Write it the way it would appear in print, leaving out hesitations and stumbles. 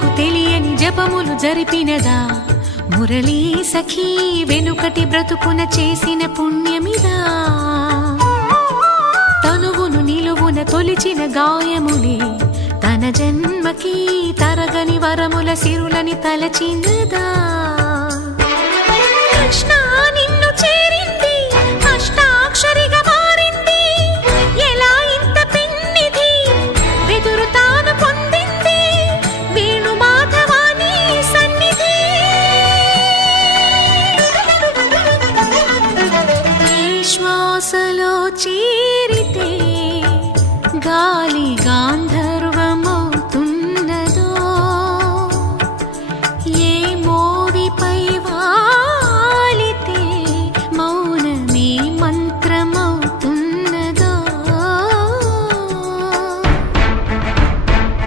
తనకు తెలియని జపములు జరిపినదా మురళీ సఖీ వెనుకటి బ్రతుకున చేసిన పుణ్యమిదా తనువును నిలువున తొలిచిన గాయములే తన జన్మకి తరగని వరముల సిరులని తలచినదా